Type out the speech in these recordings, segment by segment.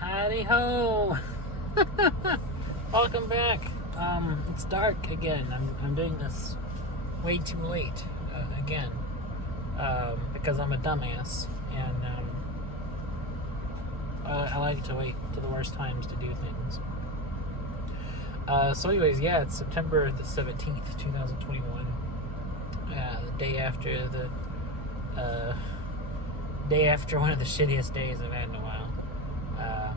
Howdy ho! Welcome back. It's dark again. I'm doing this way too late again because I'm a dumbass and I like to wait to the worst times to do things. So anyways, yeah, it's September the 17th, 2021. The day after one of the shittiest days I've had in a while.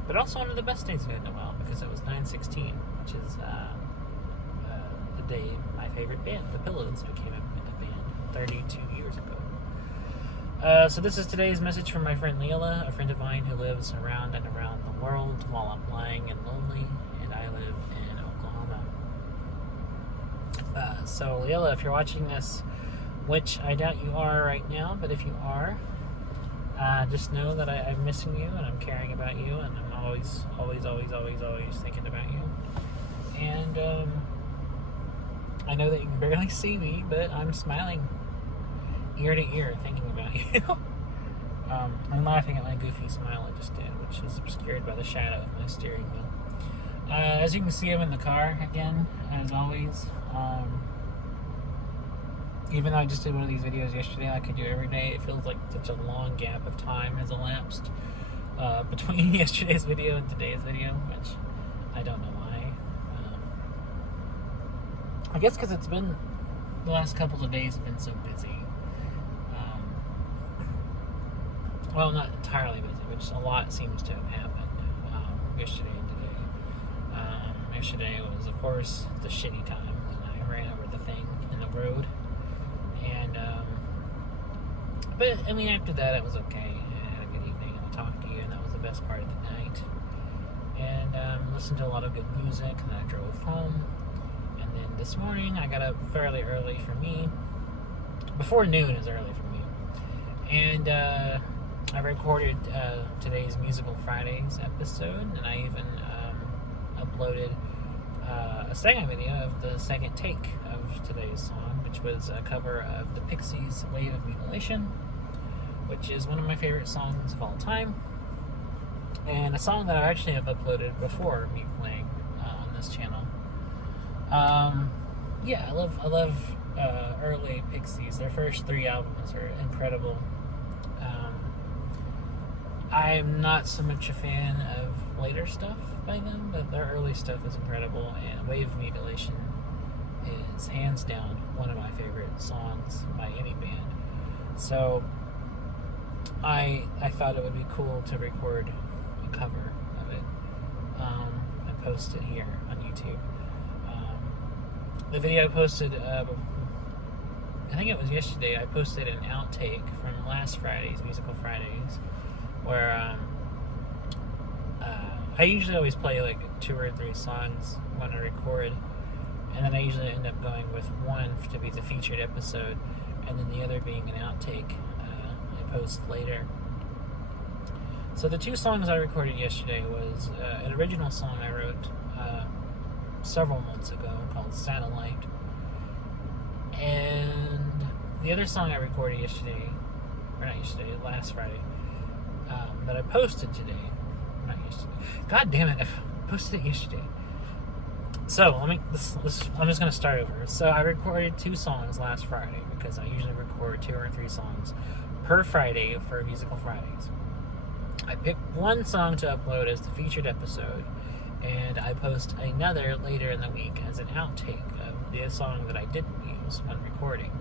But also one of the best days I've had in a while because it was 9/16, which is the day my favorite band, The Pillows, became a band 32 years ago. So this is today's message from my friend Lilla, a friend of mine who lives around and around the world while I'm lying and lonely, and I live in Oklahoma. So Lilla, if you're watching this, which I doubt you are right now, but if you are, just know that I'm missing you and I'm caring about you and I'm always thinking about you. And I know that you can barely see me, but I'm smiling ear to ear thinking about you. I'm laughing at my goofy smile I just did, which is obscured by the shadow of my steering wheel. As you can see, I'm in the car again, as always. Even though I just did one of these videos yesterday, I could do every day. It feels like such a long gap of time has elapsed between yesterday's video and today's video, which I don't know why. I guess because it's been, the last couple of days have been so busy. Well, not entirely busy, but just a lot seems to have happened yesterday and today. Yesterday was, of course, the shitty time when I ran over the thing in the road. And, but, I mean, after that, it was okay. I had a good evening, and I talked to you, and that was the best part of the night. And, listened to a lot of good music, and then I drove home. And then this morning, I got up fairly early for me. Before noon is early for me. And, I recorded, today's Musical Fridays episode, and I even, uploaded, a second video of the second take of today's song, which was a cover of the Pixies' Wave of Mutilation, which is one of my favorite songs of all time, and a song that I actually have uploaded before me playing on this channel. Yeah, I love early Pixies. Their first 3 albums are incredible. I'm not so much a fan of later stuff by them, but their early stuff is incredible, and Wave of Mutilation is hands down one of my favorite songs by any band. So I thought it would be cool to record a cover of it and post it here on YouTube. The video I posted, I think it was yesterday, I posted an outtake from last Friday's Musical Fridays, where I usually always play like 2 or 3 songs when I record, and then I usually end up going with one to be the featured episode, and then the other being an outtake I post later. So the 2 songs I recorded yesterday was an original song I wrote several months ago called Satellite, and the other song I recorded last Friday, that I posted today. Not yesterday. God damn it! I posted it yesterday. So I'm just gonna start over. So I recorded 2 songs last Friday because I usually record 2 or 3 songs per Friday for Musical Fridays. I picked one song to upload as the featured episode, and I post another later in the week as an outtake of the song that I didn't use when recording.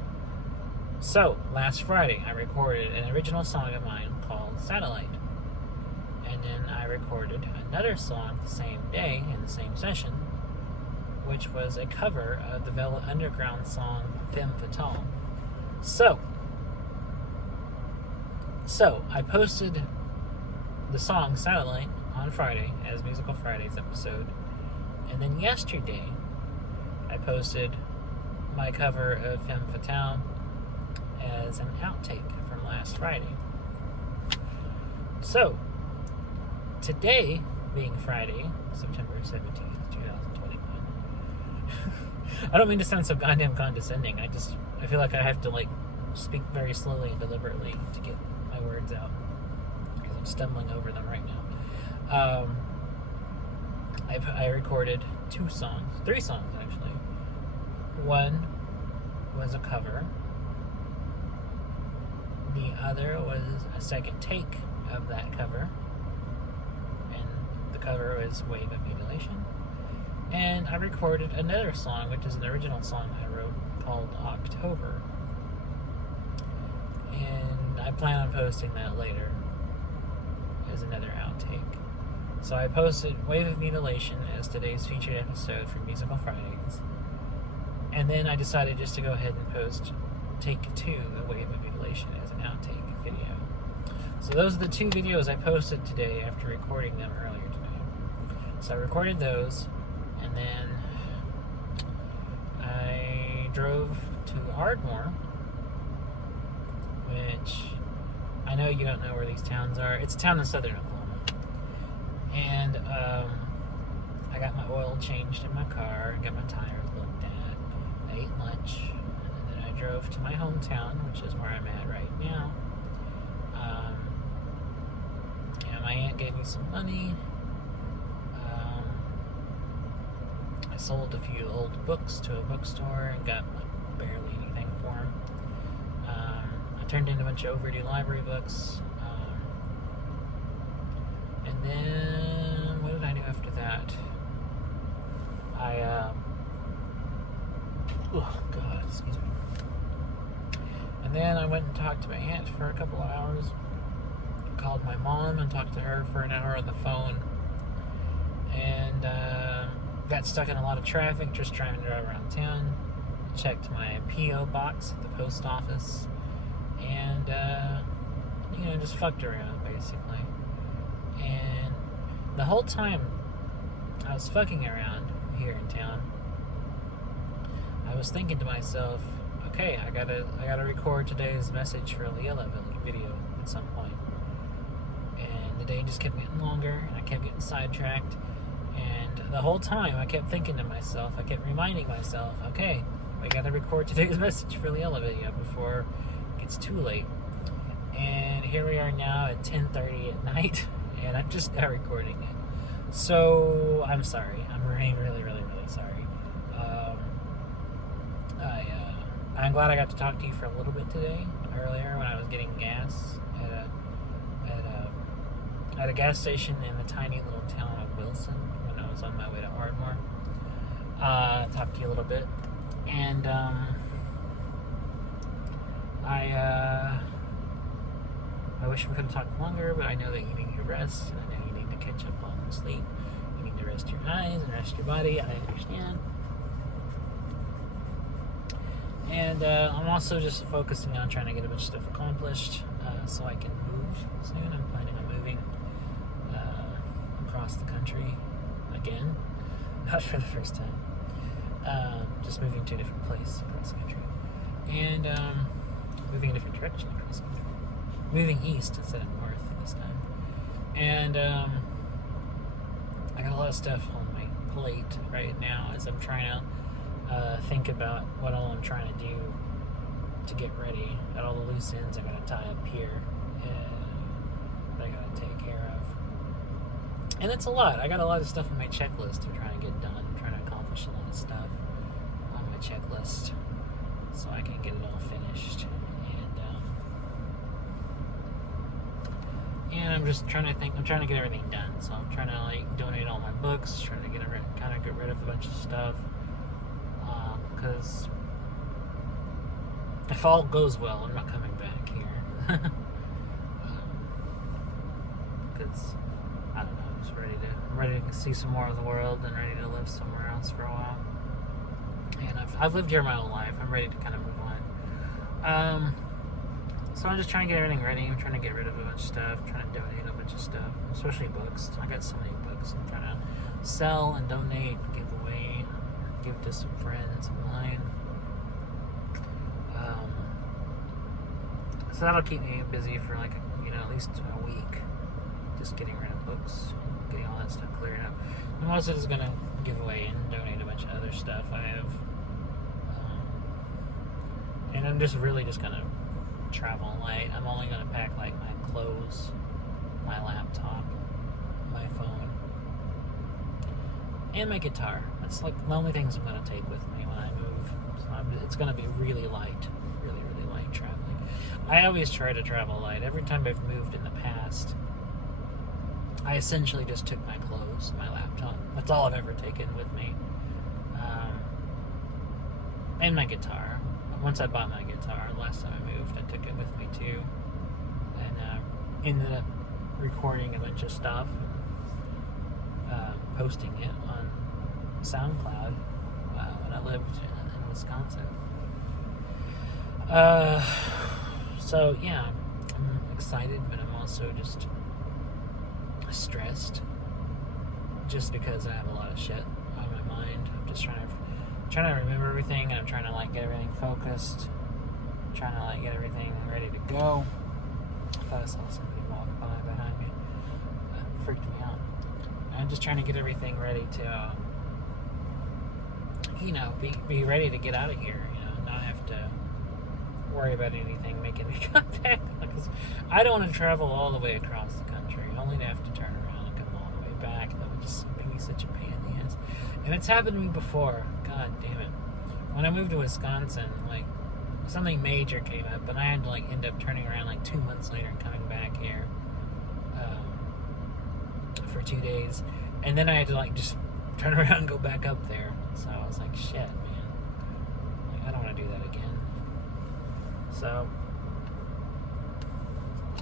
So last Friday I recorded an original song of mine called Satellite. And then I recorded another song the same day in the same session, which was a cover of the Velvet Underground song Femme Fatale. So I posted the song Satellite on Friday as Musical Fridays episode, and then yesterday I posted my cover of Femme Fatale as an outtake from last Friday. So today, being Friday, September 17th, 2021, I don't mean to sound so goddamn condescending. I feel like I have to speak very slowly and deliberately to get my words out because I'm stumbling over them right now. Um, I recorded 3 songs actually. One was a cover. The other was a second take of that cover, and the cover was Wave of Mutilation. And I recorded another song, which is an original song I wrote called October. And I plan on posting that later as another outtake. So I posted Wave of Mutilation as today's featured episode for Musical Fridays. And then I decided just to go ahead and post Take 2, the Wave of Mutilation, as an outtake video. So those are the 2 videos I posted today after recording them earlier today. So I recorded those, and then I drove to Ardmore, which I know you don't know where these towns are. It's a town in southern Oklahoma. And I got my oil changed in my car, got my tires looked at, I ate lunch, and then I drove to my hometown, which is where I'm at right now. And my aunt gave me some money. I sold a few old books to a bookstore and got like barely anything for them. I turned in a bunch of overdue library books. And then, what did I do after that? Oh God, excuse me. And then I went and talked to my aunt for a couple of hours. Called my mom and talked to her for an hour on the phone. And got stuck in a lot of traffic just trying to drive around town. Checked my P.O. box at the post office. And, just fucked around, basically. And the whole time I was fucking around here in town, I was thinking to myself, okay, I gotta record today's message for Lilla video at some point. And the day just kept getting longer, and I kept getting sidetracked. And the whole time I kept thinking to myself, I kept reminding myself, okay, we gotta record today's message for Lilla video before it gets too late. And here we are now at 10:30 at night. And I'm just now recording it. So, I'm sorry. I'm really, really, really, really sorry. I'm glad I got to talk to you for a little bit today, earlier when I was getting gas at a gas station in the tiny little town of Wilson when I was on my way to Ardmore. Talked to you a little bit. And, I wish we could have talked longer, but I know that you need to rest, and I know you need to catch up on sleep. You need to rest your eyes and rest your body. I understand. And I'm also just focusing on trying to get a bunch of stuff accomplished so I can move soon. I'm planning on moving across the country again. Not for the first time. Just moving to a different place across the country. And moving in a different direction across the country. Moving east instead of north this time. And I got a lot of stuff on my plate right now as I'm trying to think about what all I'm trying to do to get ready. Got all the loose ends I gotta tie up here that I gotta take care of. And it's a lot. I got a lot of stuff on my checklist I'm trying to get done. I'm trying to accomplish a lot of stuff on my checklist so I can get it all finished. And I'm just trying to get everything done. So I'm trying to donate all my books, trying to get rid of a bunch of stuff. Because if all goes well, I'm not coming back here. Because I don't know, I'm just ready to see some more of the world and ready to live somewhere else for a while. And I've lived here my whole life. I'm ready to kind of move on. So I'm just trying to get everything ready. I'm trying to get rid of a bunch of stuff, trying to donate a bunch of stuff, especially books. I got so many books I'm trying to sell and donate, give away, give to some friends of mine. So that'll keep me busy for at least a week, just getting rid of books, getting all that stuff cleared up. I'm also just gonna give away and donate a bunch of other stuff I have, and I'm just gonna travel light. I'm only gonna pack my clothes, my laptop, my phone, and my guitar. That's like the only things I'm going to take with me when I move. So it's going to be really light, really, really light traveling. I always try to travel light. Every time I've moved in the past, I essentially just took my clothes, my laptop. That's all I've ever taken with me. And my guitar. Once I bought my guitar, last time I moved, I took it with me too. And ended up recording a bunch of stuff, posting it on SoundCloud when I lived in Wisconsin. So yeah, I'm excited, but I'm also just stressed, just because I have a lot of shit on my mind. I'm just trying to remember everything, and I'm trying to like get everything focused, trying to like get everything ready to go. I thought I saw somebody walk by behind me. That freaked me out. I'm just trying to get everything ready to, be ready to get out of here. Not have to worry about anything making me come back. Because I don't want to travel all the way across the country, only to have to turn around and come all the way back. That would just make me such a pain in the ass. And it's happened to me before. God damn it. When I moved to Wisconsin, like, something major came up, and I had to like end up turning around like 2 months later and coming back here for 2 days, and then I had to like just turn around and go back up there. So I was like, shit, man, like, I don't want to do that again. So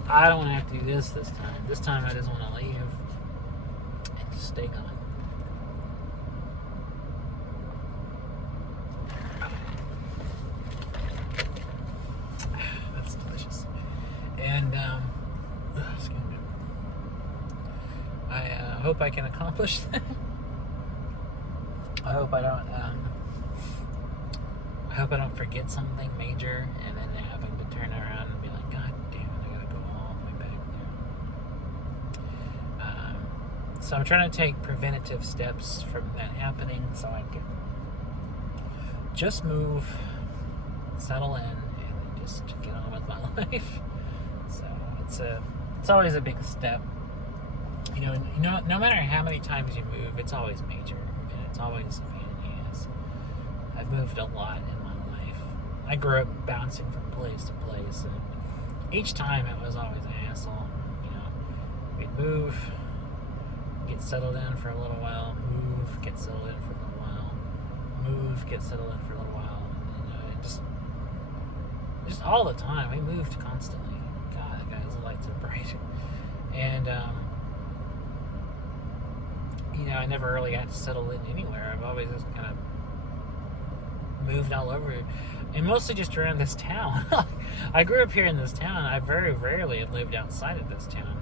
I don't want to have to do this time. This time I just want to leave and just stay gone. That's delicious. And excuse me. I hope I can accomplish that. I hope I don't forget something major and then having to turn around and be like, God damn it, I gotta go all the way back there. So I'm trying to take preventative steps from that happening so I can just move, settle in, and just get on with my life. So it's always a big step. No matter how many times you move, it's always major, and it's always a pain in the ass. I've moved a lot in my life. I grew up bouncing from place to place, and each time it was always an hassle. We'd move, get settled in for a little while, move, get settled in for a little while, move, get settled in for a little while. Just all the time. We moved constantly. God, guys, the lights are bright. And I never really got to settle in anywhere. I've always just kind of moved all over, and mostly just around this town. I grew up here in this town. I very rarely have lived outside of this town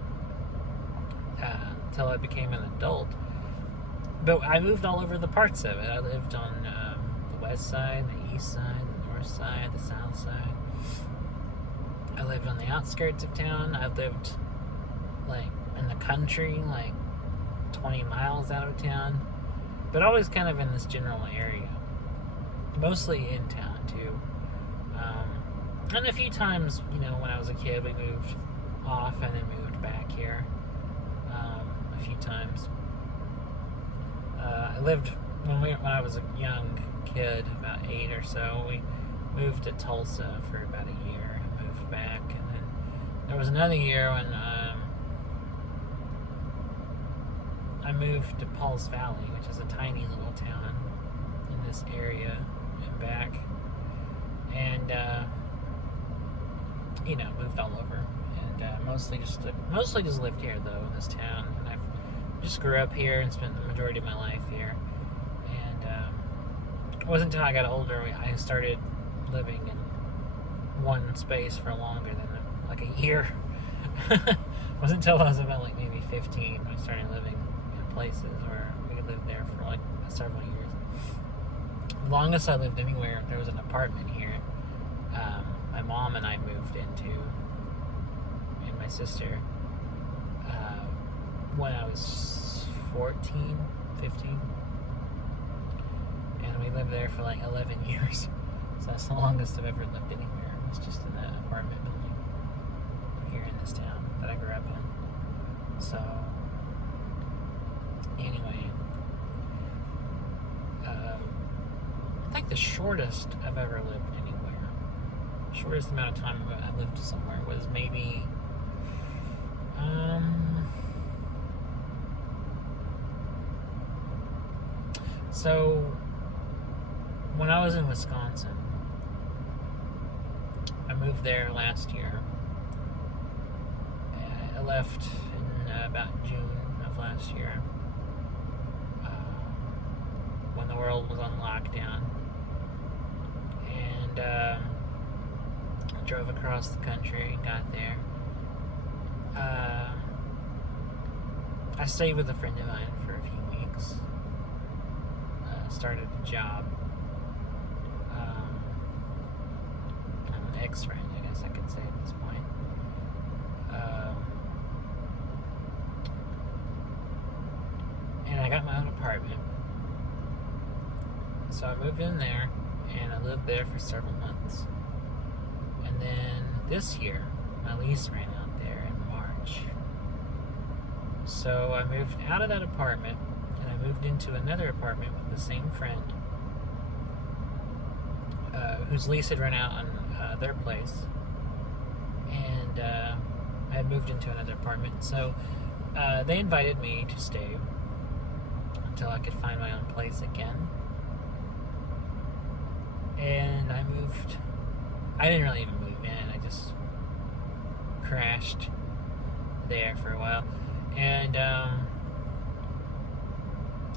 until I became an adult. But I moved all over the parts of it. I lived on the west side, the east side, the north side, the south side. I lived on the outskirts of town. I lived like in the country, like 20 miles out of town, but always kind of in this general area, mostly in town too. And a few times, when I was a kid, we moved off and then moved back here a few times. I lived when I was a young kid, about 8 or so. We moved to Tulsa for about a year and moved back, and then there was another year when I moved to Pauls Valley, which is a tiny little town in this area, and back, and moved all over, and mostly just lived here though in this town, and I just grew up here and spent the majority of my life here, and it wasn't until I got older I started living in one space for longer than like a year. It wasn't until I was about like maybe 15 when I started living places where we could live there for like several years. The longest I lived anywhere, there was an apartment here my mom and I moved into, and my sister, when I was 14, 15, and we lived there for like 11 years. So that's the longest I've ever lived anywhere. It was just in that apartment building here in this town that I grew up in. So anyway, the shortest I've ever lived anywhere. Shortest amount of time I lived somewhere was maybe so when I was in Wisconsin, I moved there last year. I left in about June of last year, when the world was on lockdown, and I drove across the country, got there. I stayed with a friend of mine for a few weeks. Started a job. I'm an ex-friend, I guess I could say at this point. And I got my own apartment. So I moved in there, and I lived there for several months. And then this year, my lease ran out there in March. So I moved out of that apartment, and I moved into another apartment with the same friend, whose lease had run out on their place. And I had moved into another apartment. So they invited me to stay until I could find my own place again. And I moved. I didn't really even move in. I just crashed there for a while. And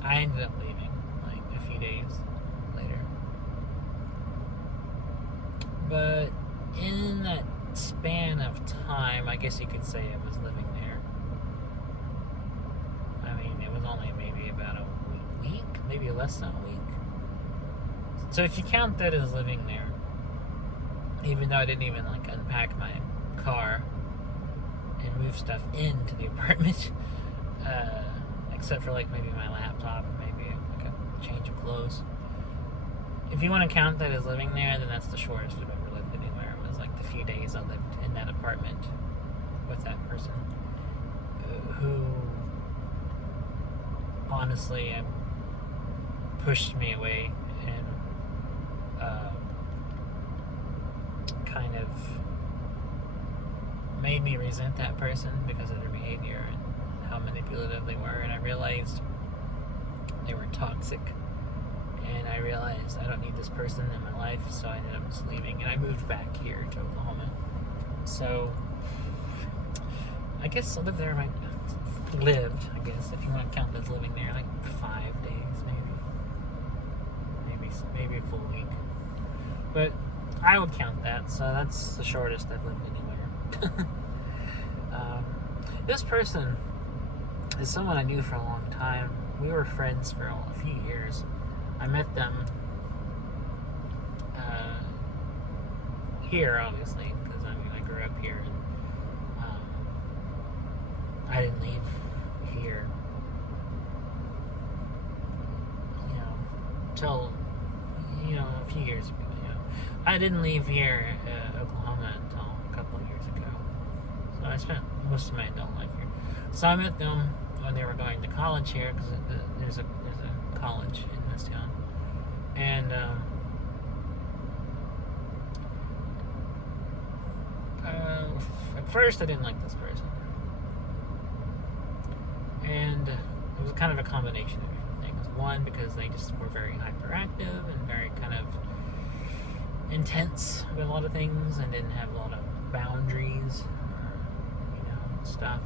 I ended up leaving like a few days later. But in that span of time, I guess you could say I was living there. I mean, it was only maybe about a week, maybe less than a week. So if you count that as living there, even though I didn't even like unpack my car and move stuff into the apartment, except for like maybe my laptop and maybe like a change of clothes. If you want to count that as living there, then that's the shortest I've ever lived anywhere. It was like the few days I lived in that apartment with that person, who honestly pushed me away and kind of made me resent that person because of their behavior and how manipulative they were. And I realized they were toxic, and I realized I don't need this person in my life, so I ended up just leaving, and I moved back here to Oklahoma. So I guess I lived there, I guess, if you want to count as living there, like 5 days maybe a full week. But I would count that, so that's the shortest I've lived anywhere. This person is someone I knew for a long time. We were friends for a few years. I met them here, obviously, because I grew up here, and I didn't leave here, until a few years ago. I didn't leave here, Oklahoma, until a couple of years ago. So I spent most of my adult life here. So I met them when they were going to college here, because there's a college in this town. And at first I didn't like this person. And it was kind of a combination of different things. One, because they just were very hyperactive and very kind of intense with a lot of things, and didn't have a lot of boundaries, or, stuff.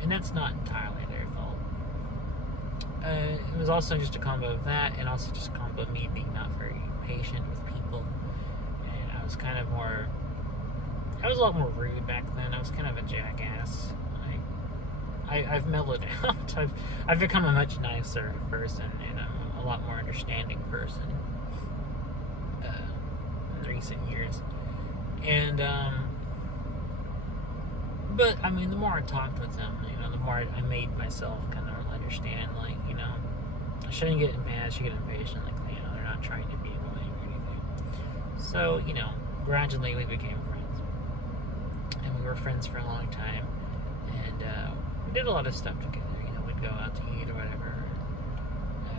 And that's not entirely their fault. It was also just a combo of that, and also just a combo of me being not very patient with people. And I was kind of more, I was a lot more rude back then. I was kind of a jackass. I've mellowed out. I've become a much nicer person, and I'm a lot more understanding person in recent years. And but I mean, the more I talked with them, the more I made myself kind of understand, like, I shouldn't get mad, I should get impatient, like, they're not trying to be annoying or anything. So, gradually we became friends, and we were friends for a long time, and we did a lot of stuff together. We'd go out to eat or whatever.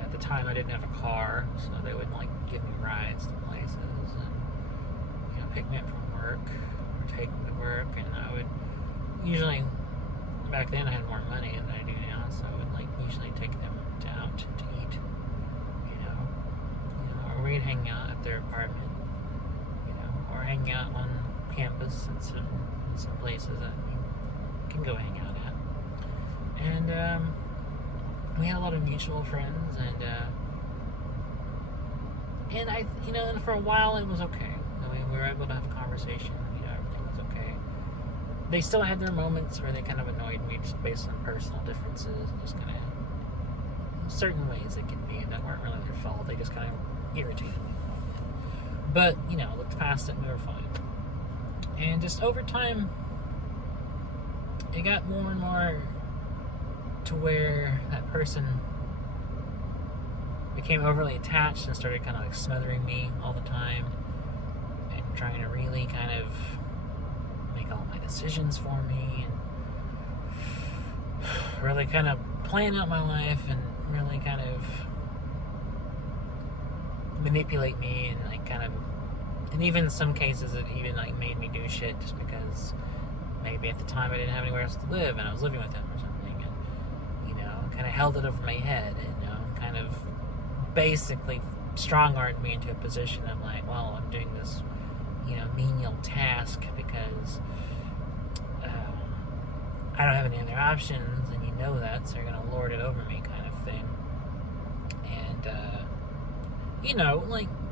At the time, I didn't have a car, so they would like give me rides to places and pick me up from work or take me to work, and I would usually back then I had more money than I do now, so I would like usually take them out to eat, or we'd hang out at their apartment, or hang out on campus at some places that we can go hang out at. And we had a lot of mutual friends, and and for a while it was okay. We were able to have a conversation. Everything was okay. They still had their moments where they kind of annoyed me just based on personal differences, and just kind of certain ways they could be, and that weren't really their fault. They just kind of irritated me. But looked past it, and we were fine. And just over time, it got more and more to where that person became overly attached and started kind of like smothering me all the time and trying to really kind of make all my decisions for me and really kind of plan out my life and really kind of manipulate me and and even in some cases it even made me do shit just because maybe at the time I didn't have anywhere else to live and I was living with him or something, and kind of held it over my head and kind of basically strong-armed me into a position of well, I'm doing this menial task because I don't have any other options, and that, so you're gonna lord it over me, kind of thing. And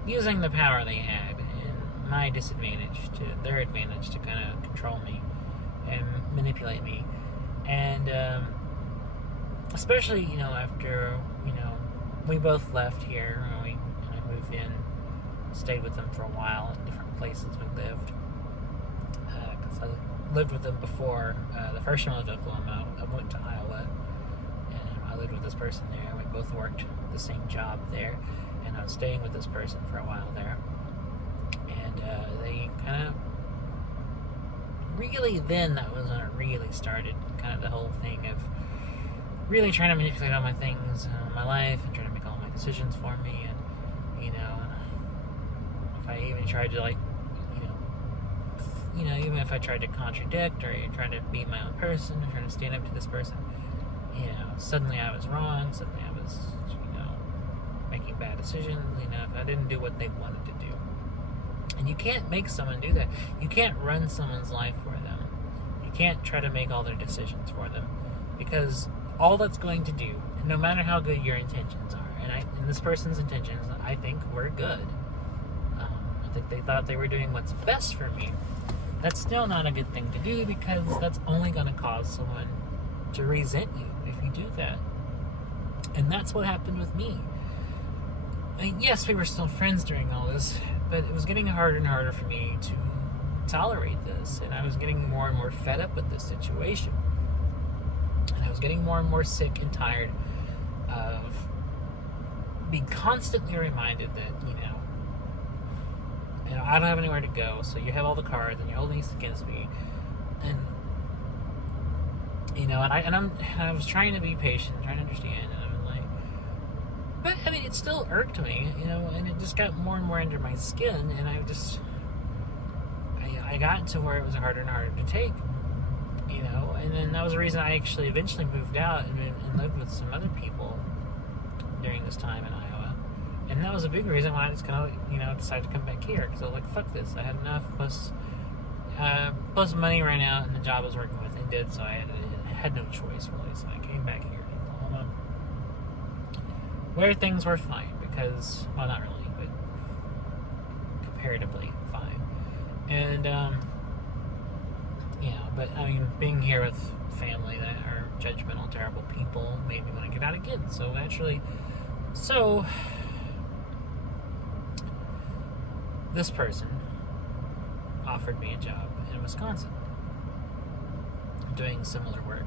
using the power they had and my disadvantage to their advantage to kind of control me and manipulate me. And especially after we both left here and I moved in, stayed with them for a while in different places we lived, because I lived with them before. The first time I lived in Oklahoma, I went to Iowa, and I lived with this person there. We both worked the same job there, and I was staying with this person for a while there. And they kind of really, then that was when it really started, kind of the whole thing of really trying to manipulate all my things in my life and trying to make all my decisions for me. And if I even tried to even if I tried to contradict or trying to be my own person or trying to stand up to this person, suddenly I was wrong, suddenly I was making bad decisions, if I didn't do what they wanted to do. And you can't make someone do that. You can't run someone's life for them. You can't try to make all their decisions for them, because all that's going to do, no matter how good your intentions are, and this person's intentions, I think, were good. I think they thought they were doing what's best for me. That's still not a good thing to do, because that's only going to cause someone to resent you if you do that. And that's what happened with me. Yes, we were still friends during all this, but it was getting harder and harder for me to tolerate this, and I was getting more and more fed up with this situation. And I was getting more and more sick and tired of being constantly reminded that, I don't have anywhere to go, so you have all the cards and you're holding these against me. And, and I was trying to be patient, trying to understand, and I was but it still irked me, and it just got more and more under my skin, and I got to where it was harder and harder to take. And then that was the reason I actually eventually moved out and lived with some other people during this time in Iowa. And that was a big reason why I just kind of, decided to come back here, because I was like, fuck this, I had enough, plus money ran out, and the job I was working with ended, so I had no choice, really, so I came back here to Oklahoma, where things were fine, because, well, not really, but comparatively fine. And, but being here with family that are judgmental, terrible people made me want to get out again. So this person offered me a job in Wisconsin doing similar work,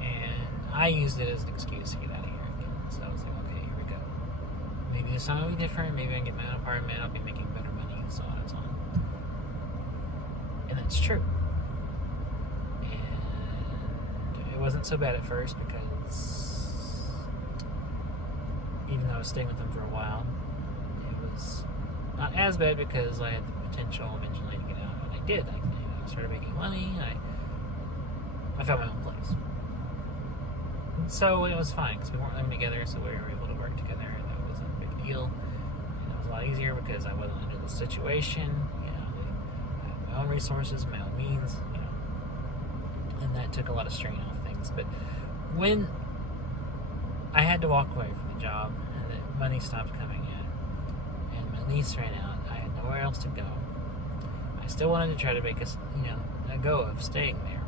and I used it as an excuse to get out of here again. So I was like, okay, here we go. Maybe this time will be different. Maybe I can get my own apartment. I'll be making better money, and so on and so on. And that's true. And it wasn't so bad at first, because even though I was staying with them for a while, it was not as bad because I had the potential eventually to get out, and I did. I started making money. I found my own place. So it was fine because we weren't living together, so we were able to work together, and that wasn't a big deal. And it was a lot easier because I wasn't under the situation. I had my own resources, my own means, and that took a lot of strain off things. But when I had to walk away from the job and the money stopped coming in and my lease ran out, I had nowhere else to go. I still wanted to try to make a go of staying there.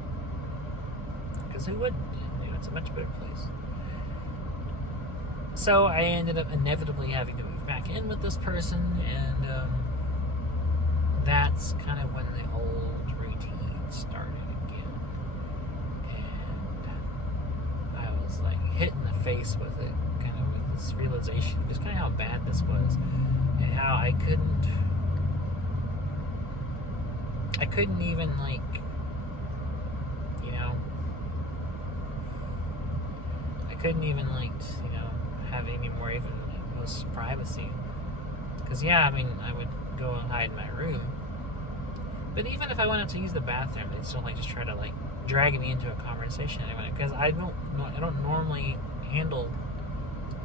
Because who wouldn't? It's a much better place. So I ended up inevitably having to move back in with this person, and that's kind of when the old routine started again. And I was like hit in the face with it, kind of with this realization, just kind of how bad this was, and how I couldn't even have any more even most privacy. Because I would go and hide in my room. But even if I wanted to use the bathroom, they'd still just try to drag me into a conversation. Because I don't normally handle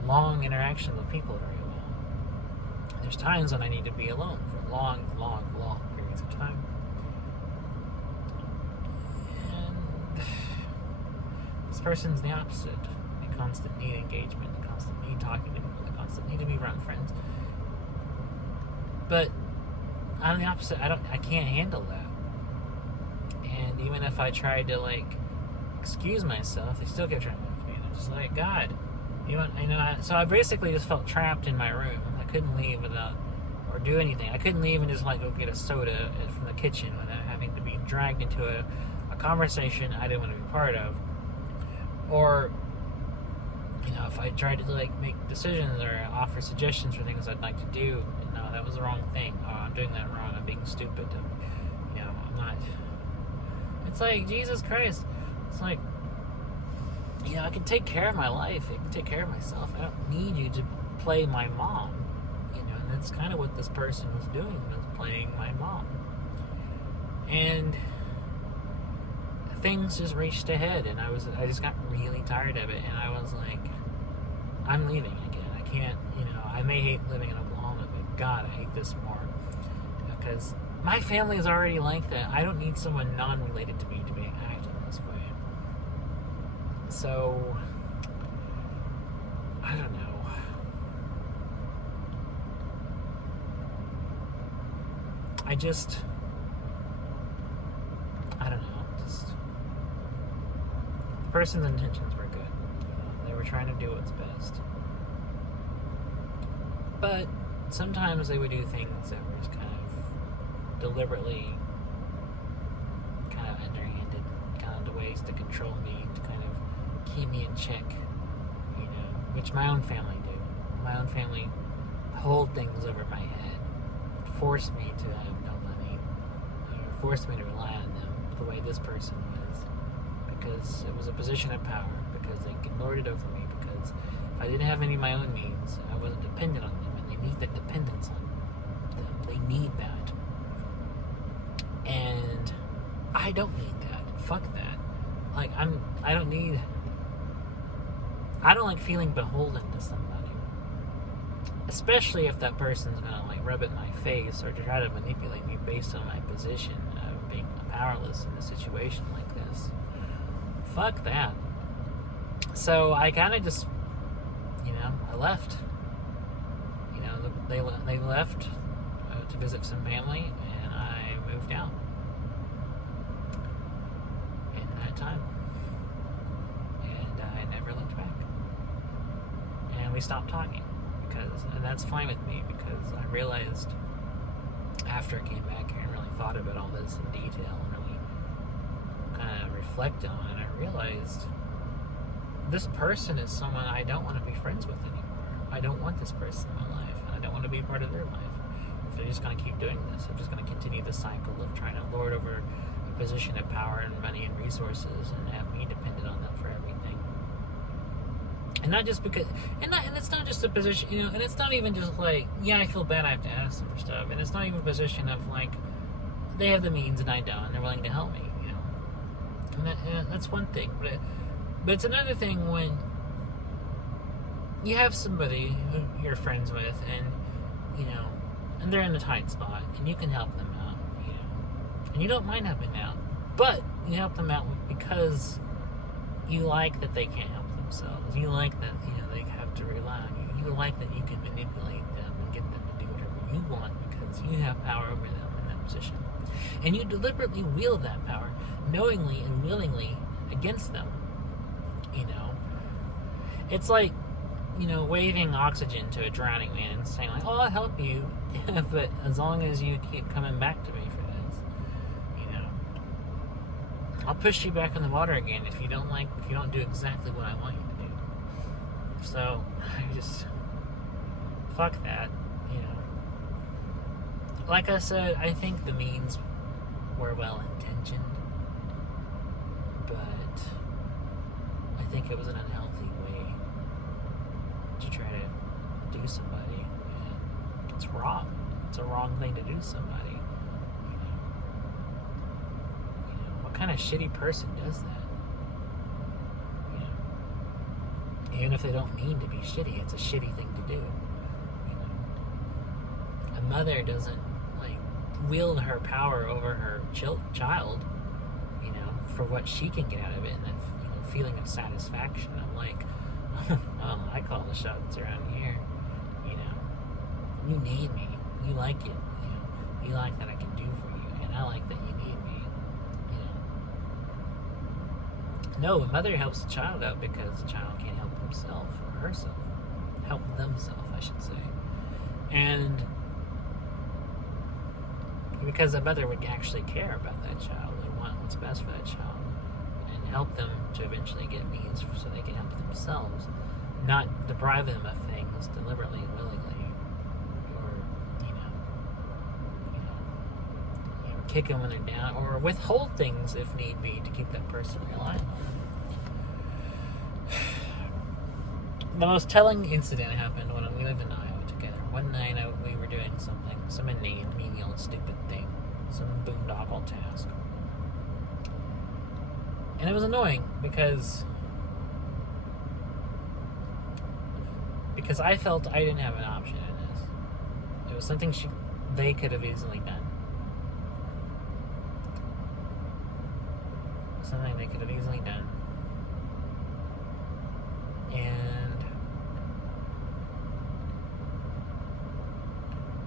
long interactions with people very well. There's times when I need to be alone for long periods of time. And this person's the opposite. They constantly need engagement, they constantly need talking to people, they constantly need to be around friends. But I'm the opposite. I can't handle that. And even if I tried to excuse myself, they still kept trying to make me. And I'm just like, God, so I basically just felt trapped in my room. I couldn't leave without or do anything. I couldn't leave and just go get a soda from the kitchen without having to be dragged into a conversation I didn't want to be part of. Or if I tried to make decisions or offer suggestions for things I'd like to do, no, that was the wrong thing. Oh, I'm doing that wrong. I'm being stupid. I'm not. It's Jesus Christ. It's I can take care of my life. I can take care of myself. I don't need you to play my mom. And that's kind of what this person was doing, was playing my mom. And things just reached ahead, and I just got really tired of it, and I was like, I'm leaving again. I can't, I may hate living in Oklahoma, but God, I hate this more, because my family is already like that. I don't need someone non-related to me to be acting this way. So I don't know. I don't know. The person's intentions were good. They were trying to do what's best. But sometimes they would do things that were just kind of deliberately kind of underhanded, kind of ways to control me, to kind of keep me in check, which my own family do. My own family hold things over my head, force me to have no money, force me to rely on them the way this person was, because it was a position of power, because they could lord it over me, because if I didn't have any of my own needs, I wasn't dependent on them, and they need that dependence on them. They need that. And I don't need that. Fuck that. I don't like feeling beholden to somebody. Especially if that person's gonna rub it in my face or to try to manipulate me based on my position of being powerless in a situation like this. Fuck that. So I kind of just, I left. They left to visit some family, and I moved out in that time. And I never looked back. And we stopped talking, and that's fine with me, because I realized after I came back here and really thought about all this in detail and really kind of reflected on it, I realized this person is someone I don't want to be friends with anymore. I don't want this person in my life, and I don't want to be part of their life. If they're just going to keep doing this, they're just going to continue the cycle of trying to lord over a position of power and money and resources and have me dependent on them for everything. And not just because, and it's not just a position, and it's not even just like, yeah, I feel bad I have to ask them for stuff, and it's not even a position of like, they have the means and I don't, and they're willing to help me, and that's one thing, but it's another thing when you have somebody who you're friends with, and they're in a tight spot, and you can help them out, and you don't mind helping out, but you help them out because you like that they can't help themselves. You like that, they have to rely on you. You like that you can manipulate them and get them to do whatever you want because you have power over them in that position. And you deliberately wield that power, knowingly and willingly, against them. It's like, waving oxygen to a drowning man and saying like, oh, I'll help you, but as long as you keep coming back to me for this, I'll push you back in the water again if you don't do exactly what I want you to do. So I just fuck that, Like I said, I think the means were well intentioned, but I think it was an unhealthy way to try to do somebody, and it's wrong. It's a wrong thing to do to somebody. What kind of shitty person does that? Even if they don't mean to be shitty, it's a shitty thing to do. A mother doesn't wield her power over her child, for what she can get out of it, and that feeling of satisfaction. I'm like, well, I call the shots around here. You need me. You like it. You like that I can do for you, and I like that you need me. No, a mother helps the child out because the child can't help himself or herself. Help themselves, I should say. And because a mother would actually care about that child and want what's best for that child and help them to eventually get means so they can help themselves, not deprive them of things deliberately and willingly, or kick them when they're down, or withhold things if need be to keep that person reliant on them. The most telling incident happened when we lived in Iowa together. One night we were doing something, some inane, menial, stupid thing, some boondoggle task. And it was annoying because I felt I didn't have an option in this. It was something they could have easily done. Something they could have easily done. And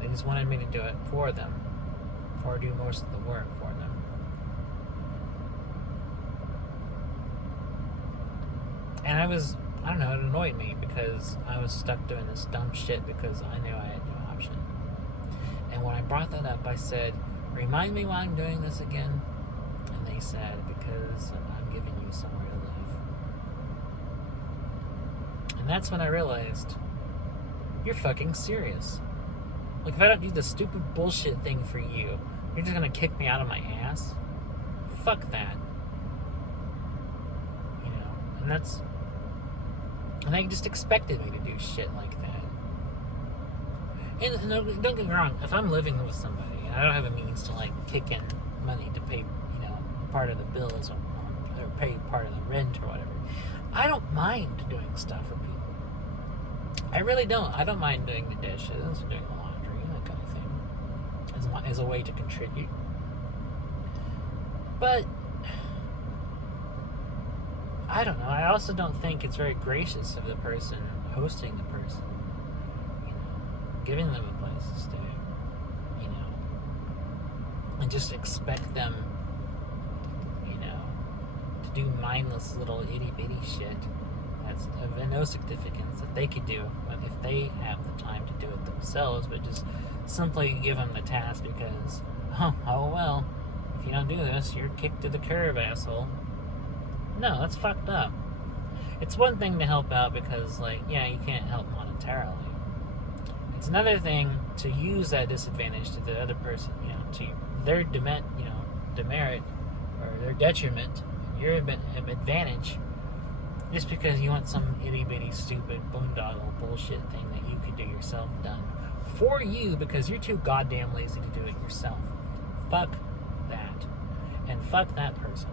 they just wanted me to do it for them, or do most of the work for them. And I don't know, it annoyed me because I was stuck doing this dumb shit because I knew I had no option. And when I brought that up, I said, remind me why I'm doing this again. And they said, because I'm giving you somewhere to live. And that's when I realized, you're fucking serious. Like, if I don't do the stupid bullshit thing for you, you're just gonna kick me out of my ass? Fuck that. And they just expected me to do shit like that. And don't get me wrong, if I'm living with somebody and I don't have a means to kick in money to pay, part of the bills or pay part of the rent or whatever, I don't mind doing stuff for people. I really don't. I don't mind doing the dishes, doing the laundry, that kind of thing, as a way to contribute. But I don't know. I also don't think it's very gracious of the person hosting the person, giving them a place to stay, and just expect them, to do mindless little itty-bitty shit that's of no significance that they could do if they have the time to do it themselves, but just simply give them the task because, oh well, if you don't do this, you're kicked to the curb, asshole. No, that's fucked up. It's one thing to help out because, you can't help monetarily. It's another thing to use that disadvantage to the other person, to their demerit or their detriment, your advantage, just because you want some itty bitty stupid boondoggle bullshit thing that you could do yourself done for you because you're too goddamn lazy to do it yourself. Fuck that. And fuck that person.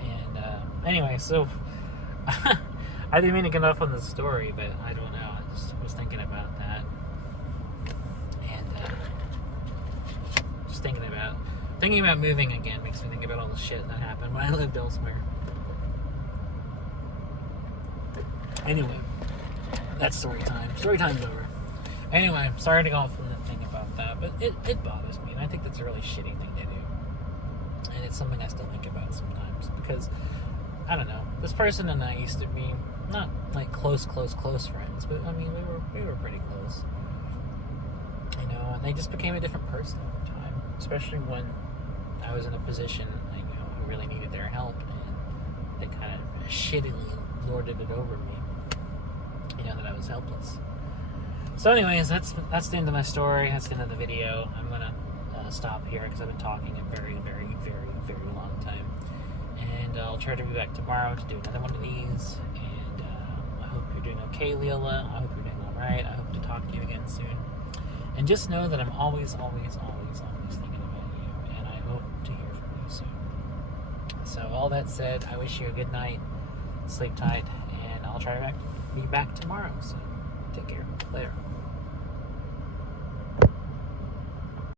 And anyway, so I didn't mean to get off on the story, but I don't know. I just was thinking about that. And just thinking about moving again makes me think about all the shit that happened when I lived elsewhere. Anyway, that's story time. Story time's over. Anyway, sorry to go off on the thing about that, but it bothers me, and I think that's a really shitty thing to do. And it's something I still think about sometimes, because, I don't know, this person and I used to be, not like close friends, but I mean, we were pretty close. You know, and they just became a different person over time, especially when I was in a position, like, you know, who really needed their help, and they kind of shittily lorded it over me. You know, that I was helpless. So anyways, that's the end of my story. That's the end of the video. I'm gonna stop here because I've been talking a very long time, and I'll try to be back tomorrow to do another one of these. And I hope you're doing okay, Lilla. I hope you're doing all right. I hope to talk to you again soon. And just know that I'm always thinking about you, and I hope to hear from you soon. So all that said, I wish you a good night, sleep tight, and I'll try to be back tomorrow. So take care. Later.